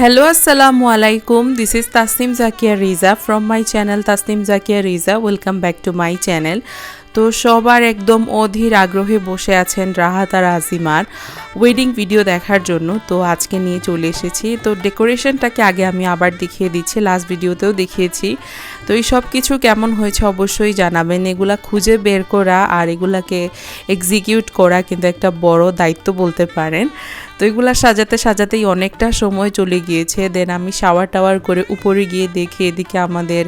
Hello, Assalamu alaikum. This is Tasnim Zakia Riza from my channel Tasnim Zakia Riza. Welcome back to my channel. তো সবার একদম অধীর আগ্রহে বসে আছেন রাহাত আর আজিমার ওয়েডিং ভিডিও দেখার জন্য তো আজকে নিয়ে চলে এসেছি তো ডেকোরেশনটাকে আগে আমি আবার দেখিয়ে দিচ্ছি লাস্ট ভিডিওতেও দেখিয়েছি তো এই সব কিছু কেমন হয়েছে অবশ্যই জানাবেন এগুলা খুঁজে বের করা আর এগুলাকে এক্সিকিউট করা কিন্তু একটা বড় দায়িত্ব বলতে পারেন তো এগুলা সাজাতে সাজাতেই অনেকটা সময় চলে গিয়েছে। দেন আমি শাওয়ার টাওয়ার করে উপরে গিয়ে দেখি এদিকে আমাদের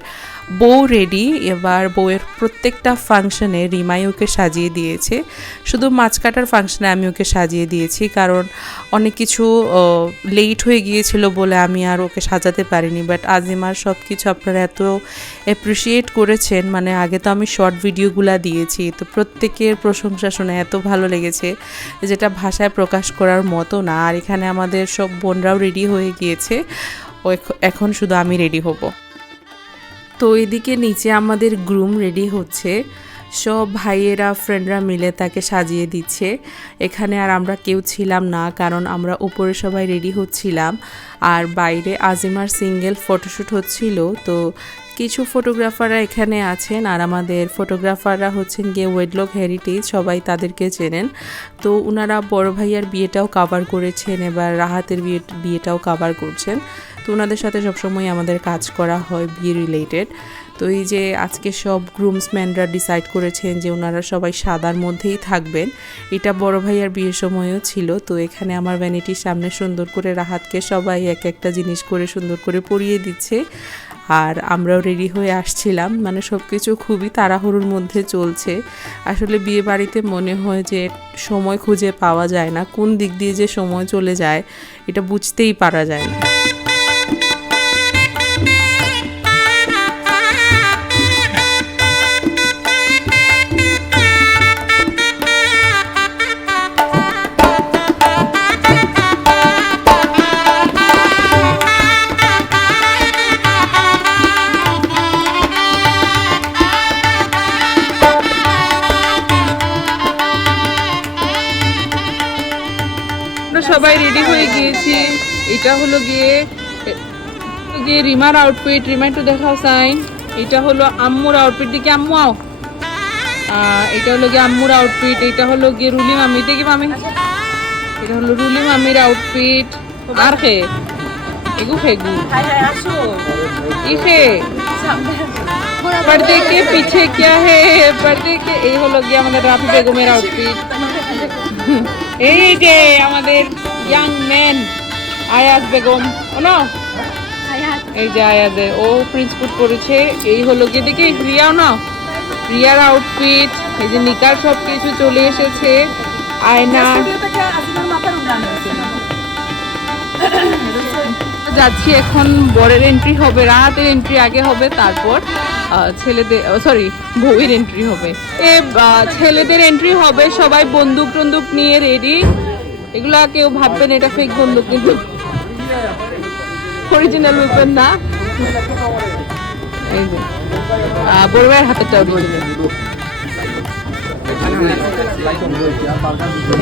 বউ রেডি এবার বউয়ের প্রত্যেকটা ফাংশনে রিমাই ওকে সাজিয়ে দিয়েছে। শুধু মাছ কাটার ফাংশনে আমি ওকে সাজিয়ে দিয়েছি, কারণ অনেক কিছু লেট হয়ে গিয়েছিল বলে আমি আর ওকে সাজাতে পারিনি। বাট আজিমার সব কিছু আপনারা এত অ্যাপ্রিসিয়েট করেছেন মানে আগে তো আমি শর্ট ভিডিওগুলা দিয়েছি, তো প্রত্যেকের প্রশংসা শুনে এত ভালো লেগেছে যেটা ভাষায় প্রকাশ করার মতো না। আর এখানে আমাদের সব বোনরাও রেডি হয়ে গিয়েছে, ও এখ- এখন শুধু আমি রেডি হব। তো এদিকে নিচে আমাদের গ্রুম রেডি হচ্ছে। সব ভাইয়েরা ফ্রেন্ডরা মিলে তাকে সাজিয়ে দিচ্ছে। এখানে আর আমরা কেউ ছিলাম না, কারণ আমরা উপরে সবাই রেডি হচ্ছিলাম। আর বাইরে আজিমার সিঙ্গেল ফটোশ্যুট হচ্ছিল, তো কিছু ফটোগ্রাফাররা এখানে আছেন আর আমাদের ফটোগ্রাফাররা হচ্ছেন গিয়ে ওয়েডলক হেরিটেজ সবাই তাদেরকে চেনেন। তো ওনারা বড় ভাইয়ার বিয়েটাও কাভার করেছেন, এবার রাহাতের বিয়ে, বিয়েটাও কাভার করছেন। তো ওনাদের সাথে সবসময় আমাদের কাজ করা হয় বিয়ে রিলেটেড তো এই যে আজকে সব গ্রুমসম্যানরা ডিসাইড করেছেন যে ওনারা সবাই সাদার মধ্যেই থাকবেন, এটা বড় ভাইয়ার বিয়ের সময়ও ছিল। তো এখানে আমার ভ্যানিটির সামনে সুন্দর করে রাহাতকে সবাই এক একটা জিনিস করে সুন্দর করে পরিয়ে দিচ্ছে। আর আমরাও রেডি হয়ে আসছিলাম। মানে সব কিছু খুবই তাড়াহুড়োর মধ্যে চলছে। আসলে বিয়ে বাড়িতে মনে হয় যে সময় খুঁজে পাওয়া যায় না। কোন দিক দিয়ে যে সময় চলে যায়, এটা বুঝতেই পারা যায় না। সবাই রেডি হয়ে গিয়েছি এটা হলো গিয়ে এ- গিয়ে রিমার আউটফিট রিমা একটু দেখাও সাইন এটা হলো আম্মুর আউটফিট দিকে আম্মু আও আহ, এটা হলো গিয়ে আম্মুর আউটফিট এটা হলো গিয়ে রুলি মামি দেখি মামি এটা হলো রুলি মামির আউটফিট আর খে এগু ফেগু ইসে पर्दे के पीछे क्या है पर्दे के এই হলো গিয়ে আমাদের রাফি বেগমের আউটফিট এই যে আমাদের ইয়াং ম্যান আয়াজ বেগম ও না এই যে আয়াজের ও প্রিন্স ফুট করেছে। এই হলো গিয়ে দেখি রিয়াও না? রিয়ার আউটফিট এই যে নিকার সব কিছু চলে এসেছে। আয়না। যাচ্ছি এখন বরের এন্ট্রি হবে রাহাতের এন্ট্রি আগে হবে তারপর ছেলেদের সরি বউয়ের এন্ট্রি হবে। এ ছেলেদের এন্ট্রি হবে সবাই বন্দুক টন্দুক নিয়ে রেডি এগুলা কেউ ভাববেন এটা ফেক বন্দুক কিন্তু অরিজিনাল ওয়েপন না। এই যে আহ, বড় হাতেরটা অরিজিনাল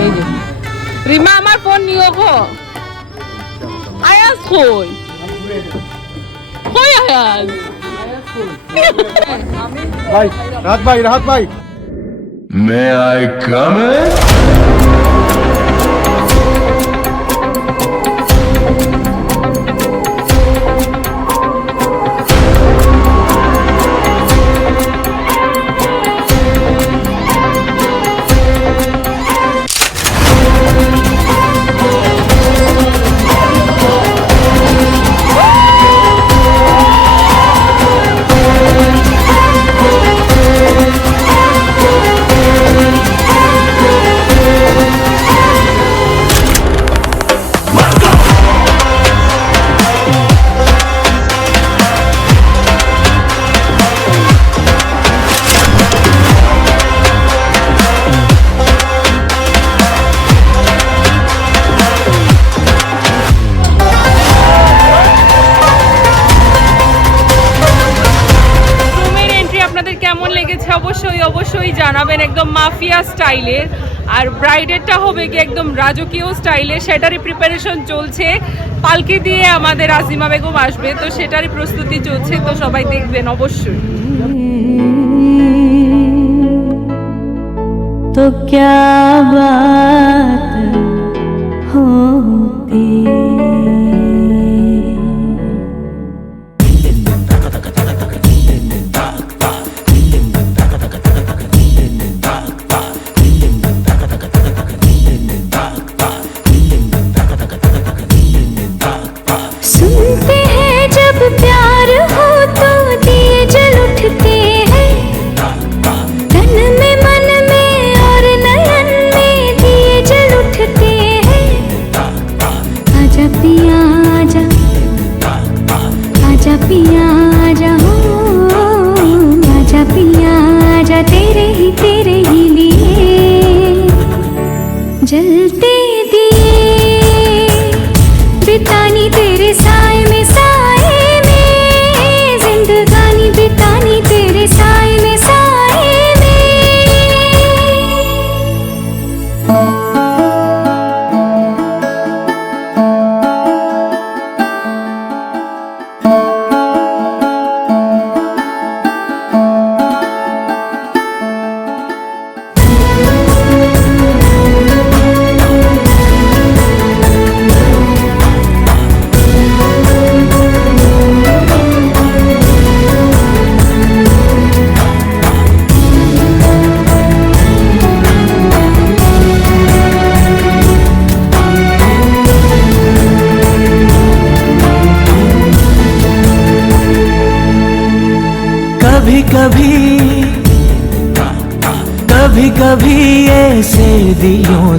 এই যে রিমা আমার ফোন নিও গো। আয়াস কই? কই আয়াস ভাই রাহাত ভাই রাহাত ভাই। May I come in? স্টাইলে। আর ব্রাইডেরটা হবে কি একদম রাজকীয় স্টাইলে। সেটারই প্রিপারেশন চলছে। পালকি দিয়ে আমাদের আজিমা বেগম আসবে, তো সেটারই প্রস্তুতি চলছে, তো সবাই দেখবেন অবশ্যই। তো ক্যা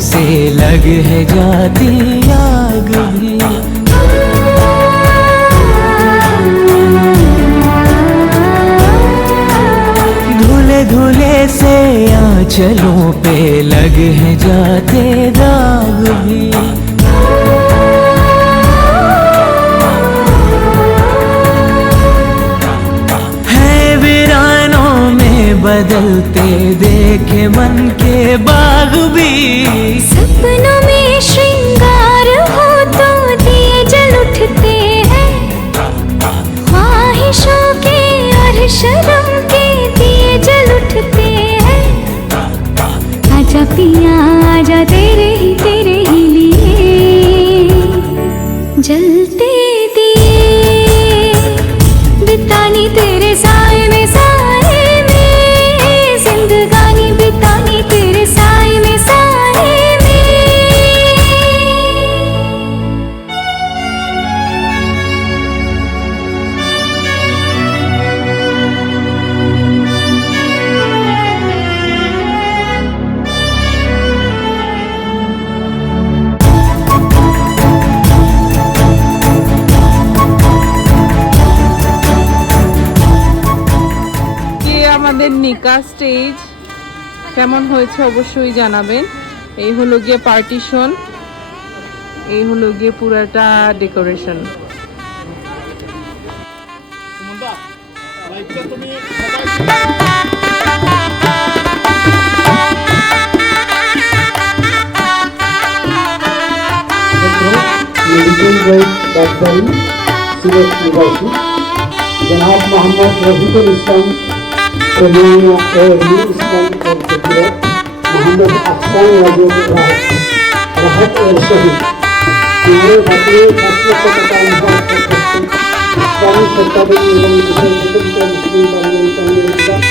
से लग है जाती आग भी। धुले धुले से आ चलो पे लग है जाते दाग भी। बदलते देखे मन के बाग भी सपनों में श्रृंगार हो तो दिए जल उठते हैं। ख्वाहिशों के और के दिए जल उठते हैं। आजा पिया, आजा तेरे ही तेरे ही लिए। जलते আমাদের নিকা স্টেজ কেমন হয়েছে অবশ্যই জানাবেন এই হলো গিয়ে পার্টিশন এই হলো গিয়ে পুরাটা ডেকোরেশন मेडिकल गाइड डॉक्टरी सूरत निवासी जनाब मोहम्मद रफीकुल इस्लाम कन्याओं और न्यूजीलैंड के खिलाफ मोहम्मद अफसान वालों के खिलाफ राहत और शहीद हमारे भारतीय फैसलों को पता नहीं इस्लामी सरकारी निगम के मुस्लिम पार्लियामेंट का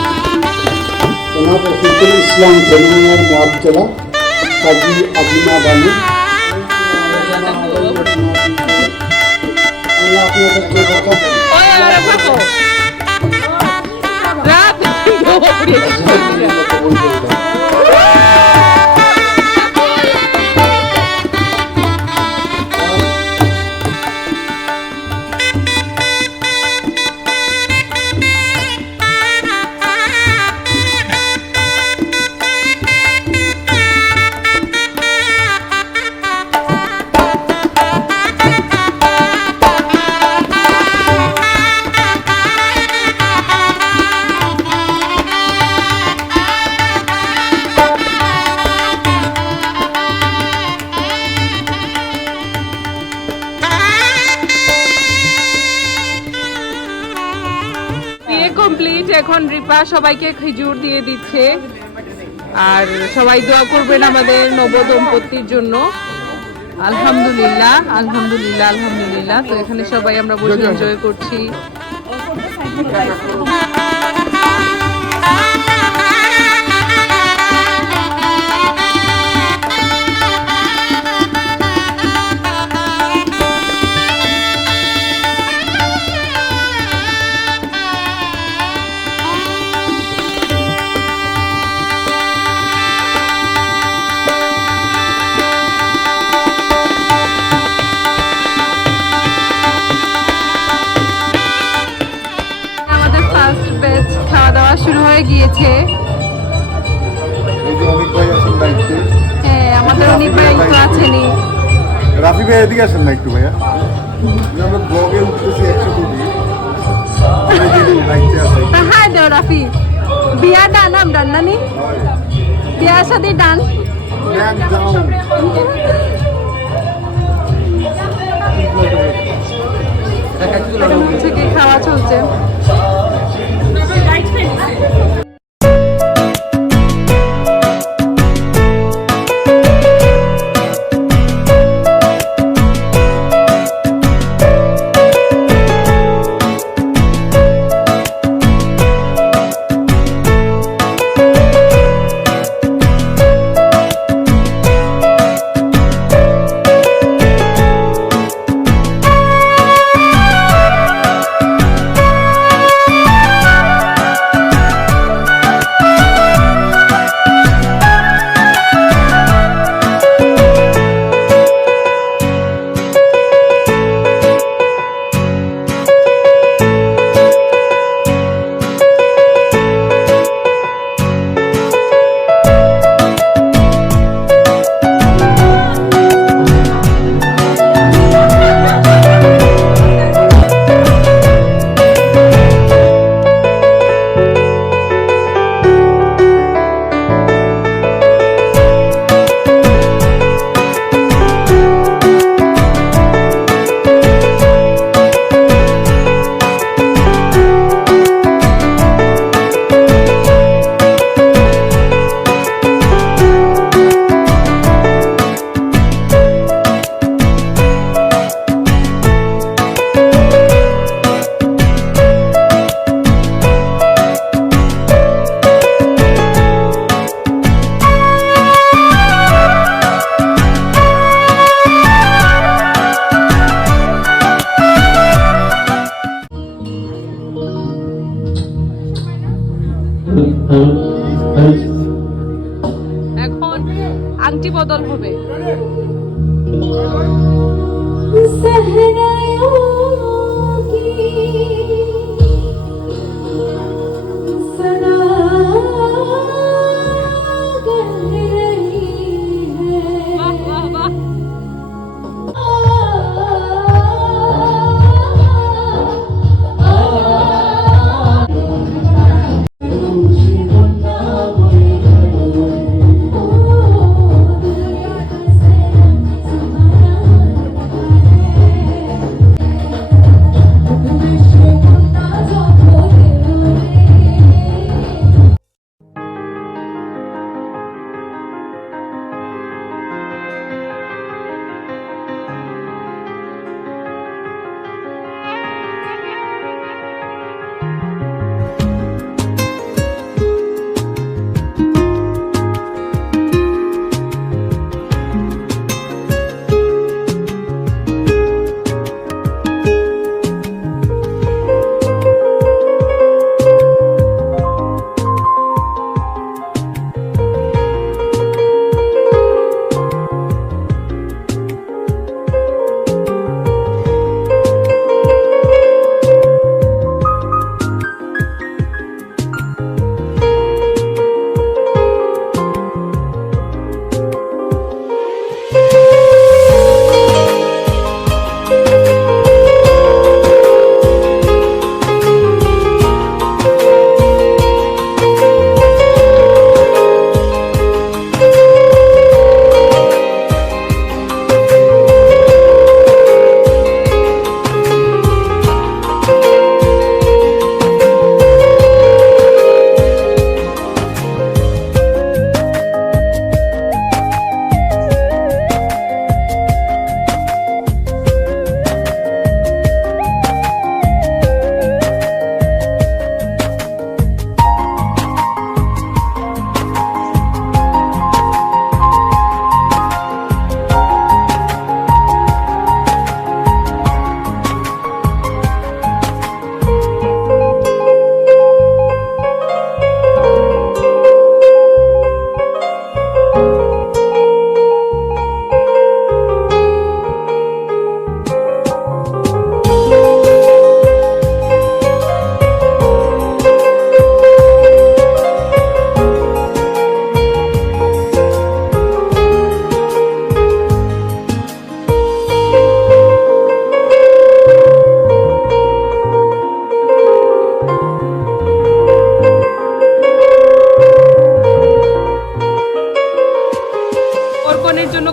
यहाँ पर हिजर इस्लाम जन्म और मौत चला काजी अजीमा बानी अल्लाह अपने बच्चों को कब रात এখন রিপা সবাইকে খেজুর দিয়ে দিচ্ছে। আর সবাই দোয়া করবেন আমাদের নব দম্পতির জন্য। আলহামদুলিল্লাহ আলহামদুলিল্লাহ আলহামদুলিল্লাহ। তো এখানে সবাই আমরা বসে এনজয় করছি। হয়ে দায়িত্বে হ্যাঁ আমাদের অনেক ভাই তো আছেনই। রাফি ভাই এদিকে আসেন না একটু ভাইয়া। আমরা ব্লগে উঠতেছি একসাথে দিয়ে আমরা যে আছে। দেও রাফি। বিয়া ডান আমরা নানি? বিয়া সাথে ডান। থেকে খাওয়া চলছে। বদল হবে।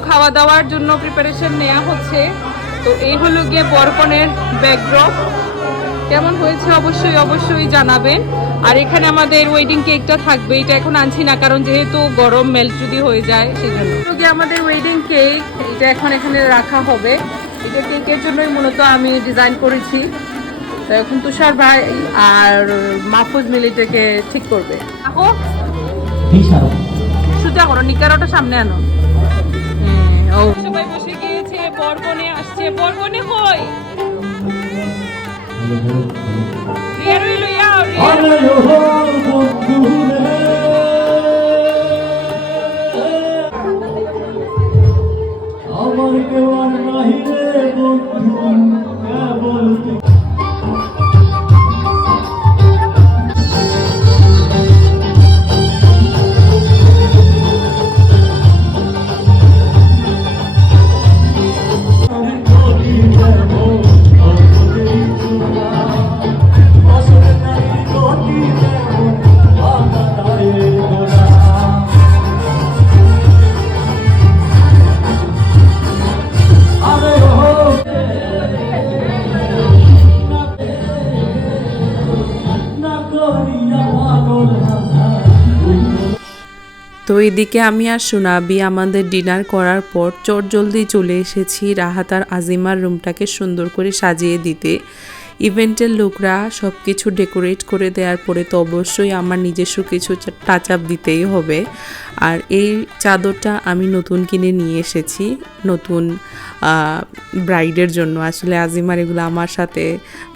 খাওয়া দাওয়ার জন্য প্রিপারেশন নেওয়া হচ্ছে। তো এই হলো গিয়ে বরকনের ব্যাকড্রপ কেমন হয়েছে অবশ্যই অবশ্যই জানাবেন। আর এখানে আমাদের ওয়েডিং কেকটা থাকবে এটা এখন আনছি না কারণ যেহেতু গরম মেল্ট যদি হয়ে যায় সেই জন্য আমাদের ওয়েডিং কেক এটা এখন এখানে রাখা হবে। এটা কেকের জন্যই মূলত আমি ডিজাইন করেছি। তো এখন তুষার ভাই আর মাহফুজ মিলে এটাকে ঠিক করবে। সোজা করো নিকারোটা সামনে আনো। সবাই বসে গিয়েছে বরবনে আসছে। বরবনে কই? রিয়া রইল ইয়া রিয়া। তো এদিকে আমি আর সোনাবি আমাদের ডিনার করার পর চট জলদি চলে এসেছি রাহাতার আজিমার রুমটাকে সুন্দর করে সাজিয়ে দিতে। ইভেন্টের লোকরা সব কিছু ডেকোরেট করে দেওয়ার পরে তো অবশ্যই আমার নিজস্ব কিছু টাচ আপ দিতেই হবে। আর এই চাদরটা আমি নতুন কিনে নিয়ে এসেছি, নতুন ব্রাইডের জন্য। আসলে আজিমার এগুলো আমার সাথে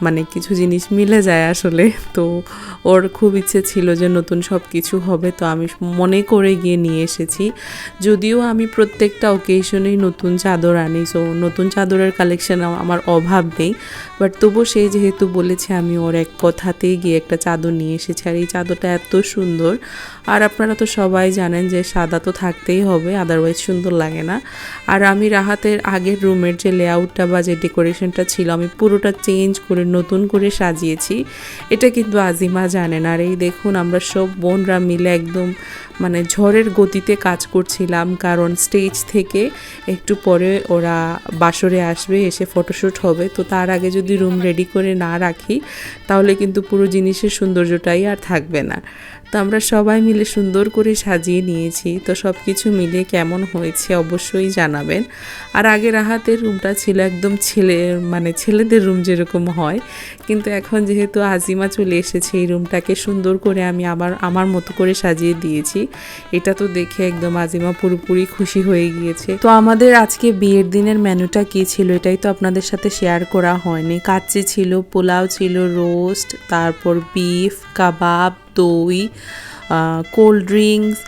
মানে কিছু জিনিস মিলে যায় আসলে। তো ওর খুব ইচ্ছে ছিল যে নতুন সব কিছু হবে, তো আমি মনে করে গিয়ে নিয়ে এসেছি। যদিও আমি প্রত্যেকটা ওকেশনেই নতুন চাদর আনি সো নতুন চাদরের কালেকশন আমার অভাব নেই বাট তবু সে যেহেতু বলেছে, আমি ওর এক কথাতেই গিয়ে একটা চাদর নিয়ে এসেছি। আর এই চাদরটা এত সুন্দর। আর আপনারা তো সবাই জানেন যে সাদা তো থাকতেই হবে আদারওয়াইজ সুন্দর লাগে না। আর আমি রাহাতের আগের রুমের যে লেআউটটা বা যে ডেকোরেশনটা ছিল, আমি পুরোটা চেঞ্জ করে, নতুন করে সাজিয়েছি। এটা কিন্তু আজিমা জানেন। আর এই দেখুন, আমরা সব বোনরা মিলে একদম মানে ঝড়ের গতিতে কাজ করছিলাম, কারণ স্টেজ থেকে একটু পরে ওরা বাসরে আসবে, এসে ফটোশ্যুট হবে। তো তার আগে যদি রুম রেডি করে না রাখি, তাহলে কিন্তু পুরো জিনিসের সৌন্দর্যটাই আর থাকবে না। তো আমরা সবাই মিলে সুন্দর করে সাজিয়ে নিয়েছি। তো সব কিছু মিলে কেমন হয়েছে অবশ্যই জানাবেন। আর আগে রাহাতের রুমটা ছিল একদম ছেলে মানে ছেলেদের রুম যেরকম হয়। কিন্তু এখন যেহেতু আজিমা চলে এসেছে, এই রুমটাকে সুন্দর করে আমি আবার আমার মতো করে সাজিয়ে দিয়েছি। এটা তো দেখে একদম আজিমা পুরোপুরি খুশি হয়ে গিয়েছে। তো আমাদের আজকে বিয়ের দিনের মেনুটা কী ছিল এটাই তো আপনাদের সাথে শেয়ার করা হয়নি। কাচ্চি ছিল, পোলাও ছিল, রোস্ট, তারপর বিফ, কাবাব দই কোল্ড ড্রিঙ্কস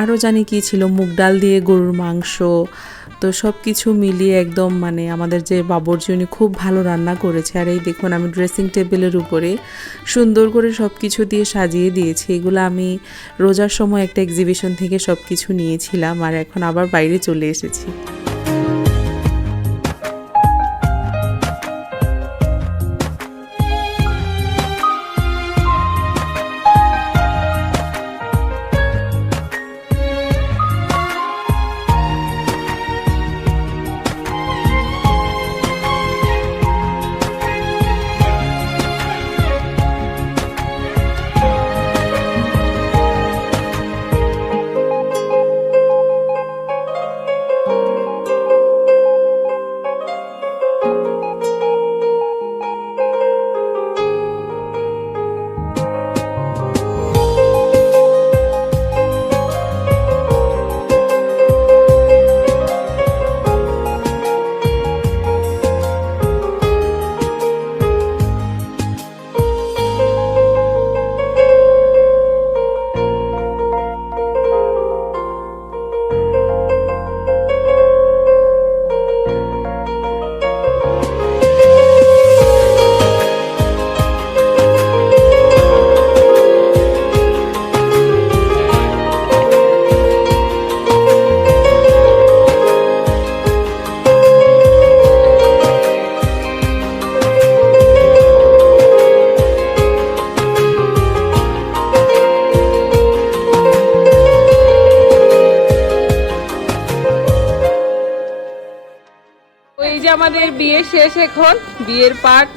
আরও জানি কি ছিল, মুগ ডাল দিয়ে গরুর মাংস। তো সব কিছু মিলিয়ে একদম মানে আমাদের যে বাবরজি খুব ভালো রান্না করেছে। আর এই দেখুন, আমি ড্রেসিং টেবিলের উপরে সুন্দর করে সব কিছু দিয়ে সাজিয়ে দিয়েছি। এগুলো আমি রোজার সময় একটা এক্সিবিশন থেকে সব কিছু নিয়েছিলাম আর এখন আবার বাইরে চলে এসেছি। আমাদের শেষ এখন বিয়ের পার্ট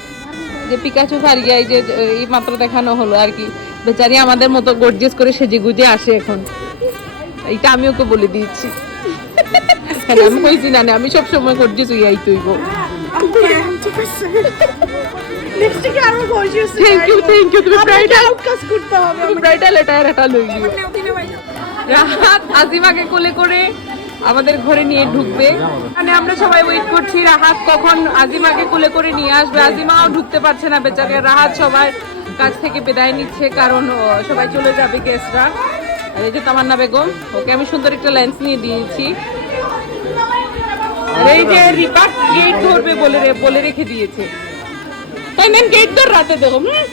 যে পিকাচু ফারিয়া এই যে এই মাত্র দেখানো হলো আর কি। বেচারি আমাদের মতো গর্জিয়াস করে সেজে গুজে আসে এখন। এইটা আমি ওকে বলে দিয়েছি। আমি কইছি না আমি সব সময় গর্জিয়াস হইয়া আইতে হইব থ্যাংক ইউ থ্যাংক ইউ তুমি ব্রাইডাল করতে হবে ব্রাইডাল এটা এটা লই রাহাত আজিমাকে কোলে করে আমাদের ঘরে নিয়ে ঢুকবে মানে আমরা সবাই ওয়েট করছি রাহাত কখন আজিমাকে কোলে করে নিয়ে আসবে আজিমাও ঢুকতে পারছে না বেচারে রাহাত সবার কাছ থেকে বিদায় নিচ্ছে কারণ সবাই চলে যাবে গেস্টরা এই যে তামান্না বেগম ওকে আমি সুন্দর একটা লেন্স নিয়ে দিয়েছি এই যে রিপাক গেট ধরবে বলে বলে রেখে দিয়েছে তাই নেন গেট ধর রাতে দেখো হুম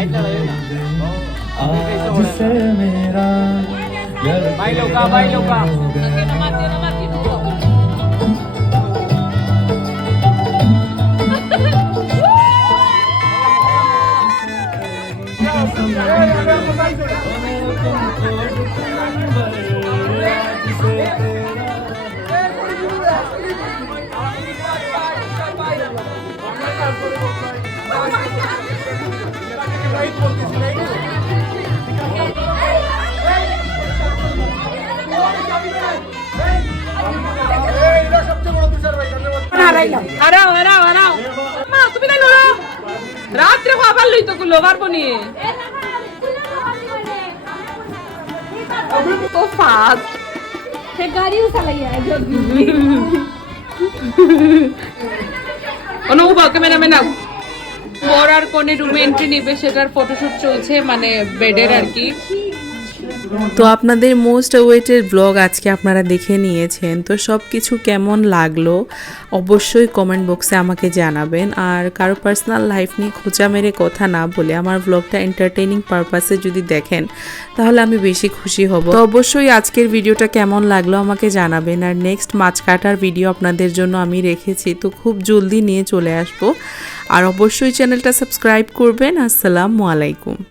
आज से मेरा भाई लोग का भाई लोग का না রাত্রে খাবার লই তো গুলো পারব নিয়ে তো ফাস্ট অনুভব ক্যামেরাম্যান নাও বর আর কোনে রুমে এন্ট্রি নেবে, সেটার ফটোশুট চলছে মানে বেডের আর কি। তো আপনাদের মোস্ট ওয়েটেড ব্লগ আজকে আপনারা দেখে নিয়েছেন। তো সব কিছু কেমন লাগল? অবশ্যই কমেন্ট বক্সে আমাকে জানাবেন। আর কারও পার্সোনাল লাইফ নিয়ে খোঁচা মেরে কথা না বলে আমার ব্লগটা এন্টারটেইনিং পারপাসে যদি দেখেন, তাহলে আমি বেশি খুশি হব। তো অবশ্যই আজকের ভিডিওটা কেমন লাগল আমাকে জানাবেন। আর নেক্সট মাছ কাটার ভিডিও আপনাদের জন্য আমি রেখেছি। তো খুব জলদি নিয়ে চলে আসব। আর অবশ্যই চ্যানেলটা সাবস্ক্রাইব করবেন। আসসালামু আলাইকুম।